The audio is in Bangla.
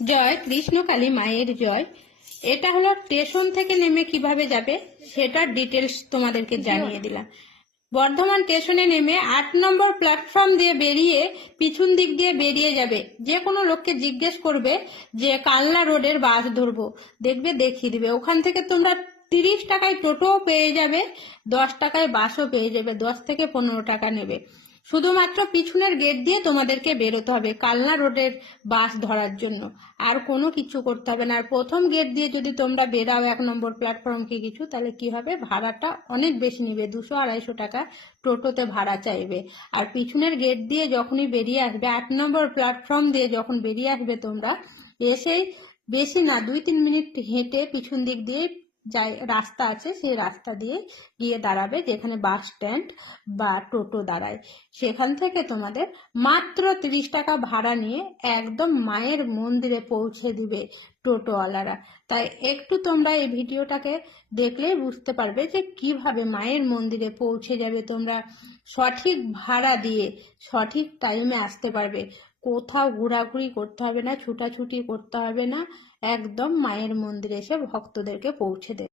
জয় কৃষ্ণকালী মায়ের জয়। এটা হলো স্টেশন থেকে নেমে কিভাবে যাবে সেটার ডিটেলস তোমাদেরকে জানিয়ে দিলাম। বর্ধমান স্টেশনে নেমে ৮ নম্বর প্ল্যাটফর্ম দিয়ে বেরিয়ে পিছন দিক দিয়ে বেরিয়ে যাবে। যে কোনো লোককে জিজ্ঞেস করবে যে কালনা রোডের বাস ধরবো, দেখবে দেখিয়ে দিবে। ওখান থেকে তোমরা 30 টাকায় টোটোও পেয়ে যাবে, 10 টাকায় বাসও পেয়ে যাবে, 10 থেকে 15 টাকা নেবে। শুধুমাত্র পিছনের গেট দিয়ে তোমাদেরকে বেরোতে হবে কালনা রোডের বাস ধরার জন্য, আর কোনো কিছু করতে হবে না। আর প্রথম গেট দিয়ে যদি তোমরা বেরাও 1 নম্বর প্ল্যাটফর্মকে কিছু, তাহলে কি হবে, ভাড়াটা অনেক বেশি নেবে, 200-250 টাকা টোটোতে ভাড়া চাইবে। আর পিছনের গেট দিয়ে যখনই বেরিয়ে আসবে, 8 নম্বর প্ল্যাটফর্ম দিয়ে যখন বেরিয়ে আসবে তোমরা, এসেই বেশি না 2-3 মিনিট হেঁটে পিছন দিক দিয়ে যাই রাস্তা আছে, সেই রাস্তা দিয়ে গিয়ে দাঁড়াবে যেখানে বাস স্ট্যান্ড বা টোটো দাঁড়ায়। সেখান থেকে তোমাদের মাত্র 30 টাকা ভাড়া নিয়ে একদম মায়ের মন্দিরে পৌঁছে দিবে টোটোওয়ালারা। তাই একটু তোমরা এই ভিডিওটাকে দেখলেই বুঝতে পারবে যে কিভাবে মায়ের মন্দিরে পৌঁছে যাবে তোমরা, সঠিক ভাড়া দিয়ে সঠিক টাইমে আসতে পারবে। কোথাও ঘোরাঘুরি করতে হবে না, ছুটাছুটি করতে হবে না, একদম মায়ের মন্দিরে এসে ভক্তদেরকে পৌঁছে দেবে।